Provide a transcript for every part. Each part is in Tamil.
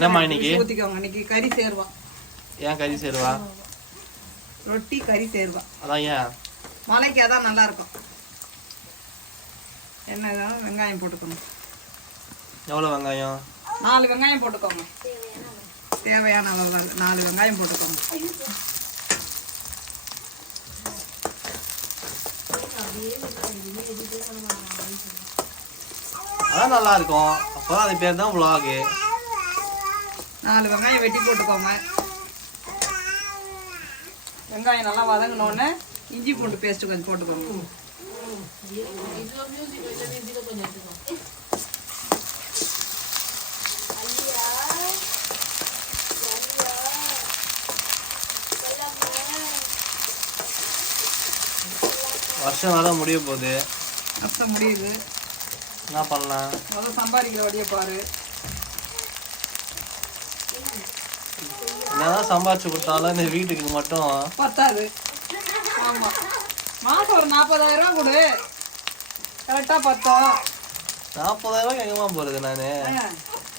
என்னம்மா இன்னைக்கு ஊத்திக்கோங்க. இன்னைக்கு கறி சேர்வா. ஏன் கறி சேருவா? ரொட்டி கறி சேர்வா. அதான் ஏன் மலைக்கு அதான் நல்லா இருக்கும். என்ன வெங்காயம் போட்டுக்கணும். எவ்வளோ வெங்காயம்? 4 வெங்காயம் போட்டுக்கோங்க. தேவையான அளவு 4 வெங்காயம் போட்டுக்கோங்க. அதான் நல்லா இருக்கும். அப்போதான் அது பேர் தான் vlog. 4 வெங்காயம் வெட்டி போட்டுக்கோங்க. வெங்காயம் நல்லா வதங்கினோடனே இஞ்சி பூண்டு பேஸ்ட் கொஞ்சம் போட்டுக்கோங்க. வருஷம் வேலை முடிய போகுது. வருஷம் முடியுது. என்ன பண்ணலாம்? முதல்ல சம்பாதிக்கிற வழியை பாரு. என்னதான் சம்பாதிச்சு கொடுத்தாலும் இந்த வீட்டுக்கு மட்டும் பத்தாது. ஆமா, மாசம் ஒரு 40,000 கொடு, கரெக்டா பத்தோம். 40,000 எங்கம்மா போறது? நானு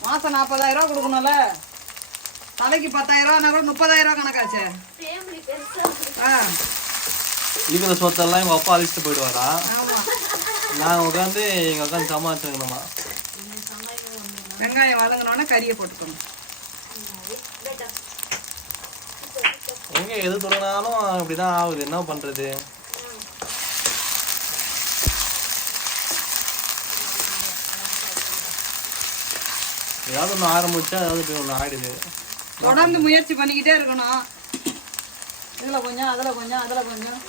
மாசம் 40,000 கொடுக்கணும்ல. தலைக்கு 10,000 கூட 30,000 கணக்காச்சு. இருக்கிற சொத்தெல்லாம் எங்க அப்பா அழிச்சிட்டு போயிடுவாரா? நான் உட்காந்து எங்க உட்காந்து சமாளிச்சுக்கணுமா? வெங்காயம் வதங்கினோடனே கறியை போட்டுக்கணும். எங்க எது தொடங்கினாலும் அப்படிதான் ஆகுது. என்ன பண்றது? ஏதாவது ஒன்று ஆரம்பிச்சா ஏதாவது ஒன்று ஆயிடுது. தொடர்ந்து முயற்சி பண்ணிக்கிட்டே இருக்கணும். இதுல கொஞ்சம், அதுல கொஞ்சம், அதுல கொஞ்சம்.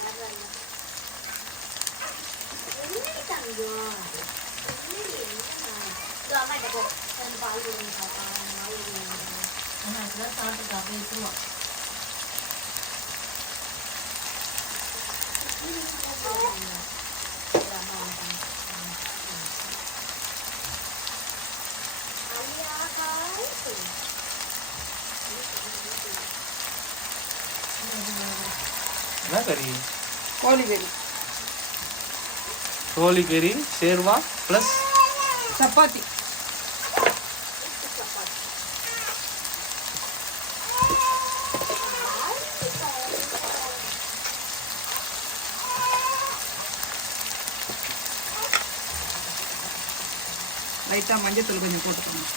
என்ன கறி? கோழிக்கறி. கோழிக்கறி சேர்வா பிளஸ் சப்பாத்தி. லைட்டா மஞ்சத்தூள் கொஞ்சம் போட்டுக்கணும்.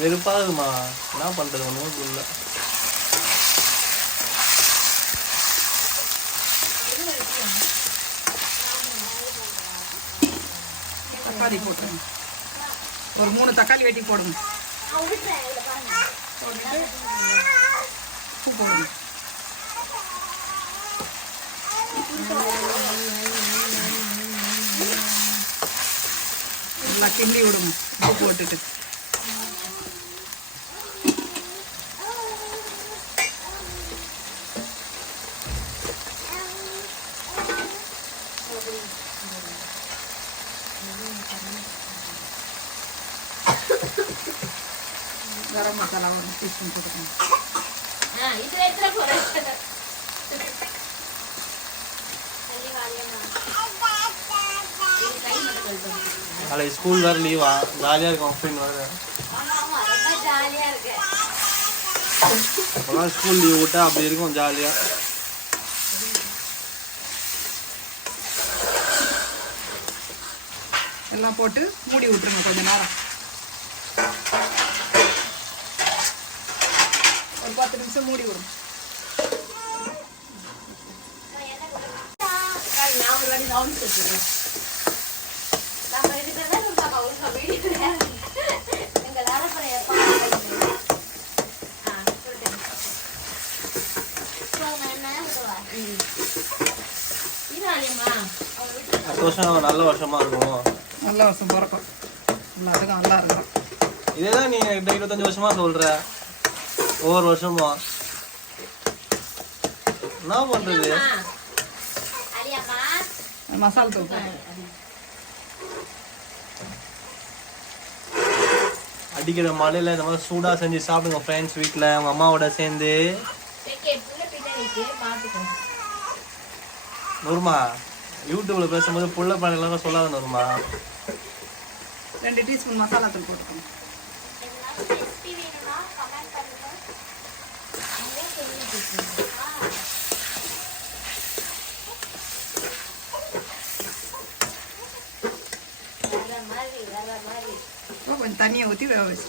வெறுப்பாகுமா? என்ன பண்றது? ஒன்றும் இல்லை. தக்காளி போட்டுருங்க. ஒரு 3 தக்காளி வெட்டி போடுங்க. உப்பு போடுங்க. நல்லா கிண்டி விடுங்க உப்பு போட்டுட்டு. கரம் மசாலா ஒரு டீஸ்பூன் போட்டுக்கணும். நாளைக்கு ஸ்கூல் வேறு லீவா? ஜாலியாக இருக்கும். ஃப்ரெண்ட் வேறு அப்போலாம் ஸ்கூல் லீவ் விட்டா அப்படி இருக்கும் ஜாலியாக. எல்லாம் போட்டு மூடி விட்டுருங்க கொஞ்ச நேரம். ஒரு 10 நிமிஷம் மூடி விடுங்க. அடுத்த வருஷம் நல்ல வருஷமா இருக்கும். நல்ல வருஷம் பிறக்கும். எல்லாத்துக்கும் நல்லா இருக்கும். இதேதான் நீ 25 வருஷமா சொல்ற. ஒவ்வொரு வருஷமா என்ன பண்றது? மசாலா தூள் அடிக்கிற மழையில இந்த மாதிரி சூடா செஞ்சு சாப்பிடுங்க ஃப்ரெண்ட்ஸ். வீட்டில் அவங்க அம்மாவோட சேர்ந்து. நூறுமா யூடியூப்ல பேசும்போது புள்ள பழம் சொல்லாத நூறுமா. 2 டீஸ்பூன் மசாலா தூள் போட்டுக்கோங்க. கொஞ்சம் தண்ணியை ஊற்றி வேக வச்சு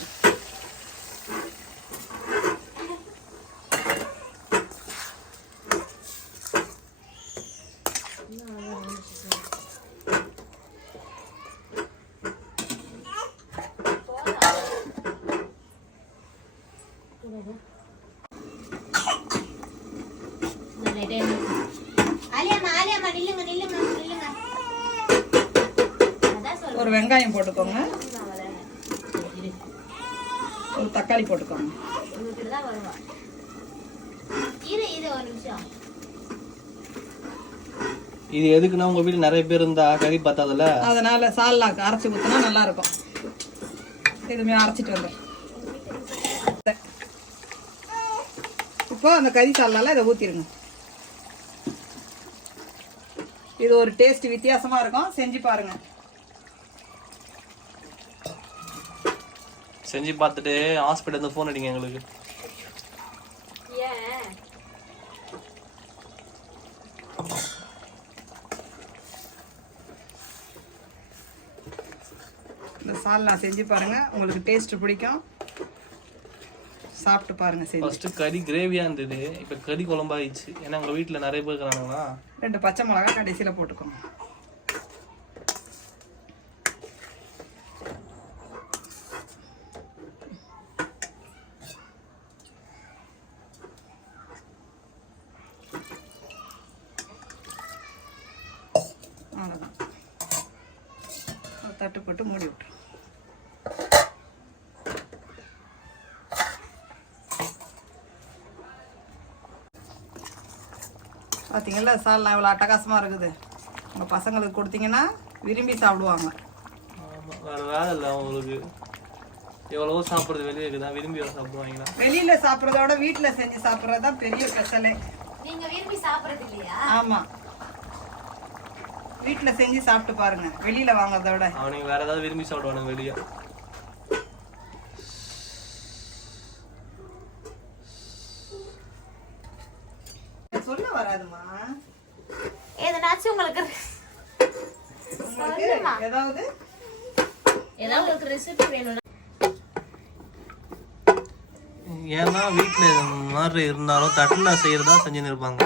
ஒரு வெங்காயம் போட்டுக்கோங்க. ஒரு தக்காளி போட்டுக்கோங்க. இது எதுக்குன்னா உங்க வீட்டுல நிறைய பேர் இருந்தா கறி பத்தாதுல, அதனால சால்னாக்கு அரைச்சி ஊற்றினா நல்லா இருக்கும். இதுமே அரைச்சிட்டு வந்துடும். இப்போ அந்த கறி சால்னால இதை ஊற்றிடுங்க. இது ஒரு டேஸ்ட் வித்தியாசமா இருக்கும், செஞ்சு பாருங்க. செஞ்சு பார்த்துட்டு ஹாஸ்பிட்டல் இருந்து ஃபோன் அடிங்க எங்களுக்கு. இந்த சால்னா செஞ்சு பாருங்க, உங்களுக்கு டேஸ்ட் பிடிக்கும். சாப்பிட்டு பாருங்க. ஃபர்ஸ்ட் கறி கிரேவியா இருந்தது, இப்போ கறி குழம்பாயிடுச்சு. ஏன்னா உங்க வீட்டில் நிறைய பேர் இருக்கிறாங்களா. 2 பச்சை மிளகாய் கடைசியில் போட்டுக்கோங்க. அவ்வளோதான். தட்டு போட்டு மூடி விட்டுரும். பார்த்தீங்களா சால்னா இவ்வளோ அட்டகாசமாக இருக்குது. உங்கள் பசங்களுக்கு கொடுத்தீங்கன்னா விரும்பி சாப்பிடுவாங்க. ஆமாம், வேறு வேலை இல்லை அவங்களுக்கு. எவ்வளவோ சாப்பிட்றது வெளியே இருக்குதா, விரும்பி சாப்பிடுவாங்களா. வெளியில் சாப்பிட்றதோட வீட்டில் செஞ்சு சாப்பிட்றது தான் பெரிய ஸ்பெஷலே. நீங்கள் விரும்பி சாப்பிட்றது இல்லையா? ஆமாம், வீட்டில் செஞ்சு சாப்பிட்டு பாருங்க, வெளியில் வாங்குறத விட. அவனுக்கு வேறு ஏதாவது விரும்பி சாப்பிடுவானுங்க வெளியே. சொல்ல வராதுமா, எதனாச்சும் உங்களுக்கு ஏதாவது உங்களுக்கு ரெசிபி வேணும். ஏன்னா வீட்டில் இது மாதிரி இருந்தாலும் தட்டில் செய்யறதா செஞ்சுன்னு இருப்பாங்க.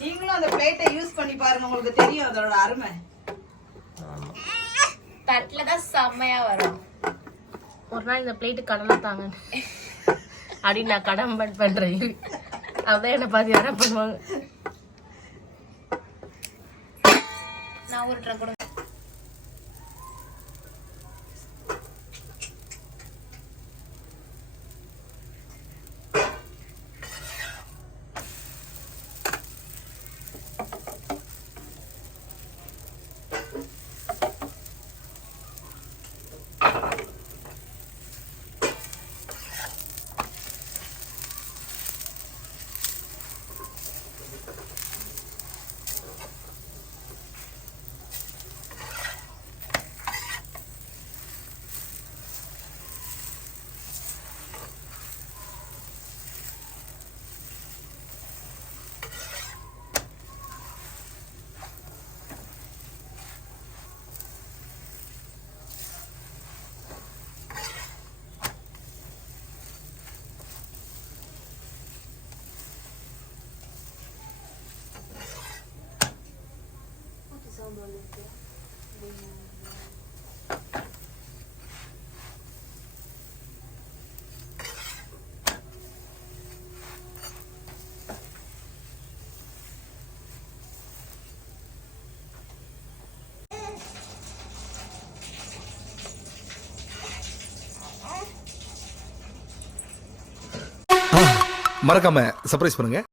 நீங்களும் அந்த பிளேட்டை யூஸ் பண்ணி பாருங்க, உங்களுக்கு தெரியும் அதோட அருமை. தட்டில் தான் செம்மையா வரும். ஒரு நாள் இந்த பிளேட்டு கடலை தாங்க அப்படின்னு நான் கடன் பண்றேன். அதான் என்ன பார்த்து யாரா பண்ணுவாங்க. நான் ஊருட்டுறேன் கூட. மறக்காம சர்ப்ரைஸ் பண்ணுங்க.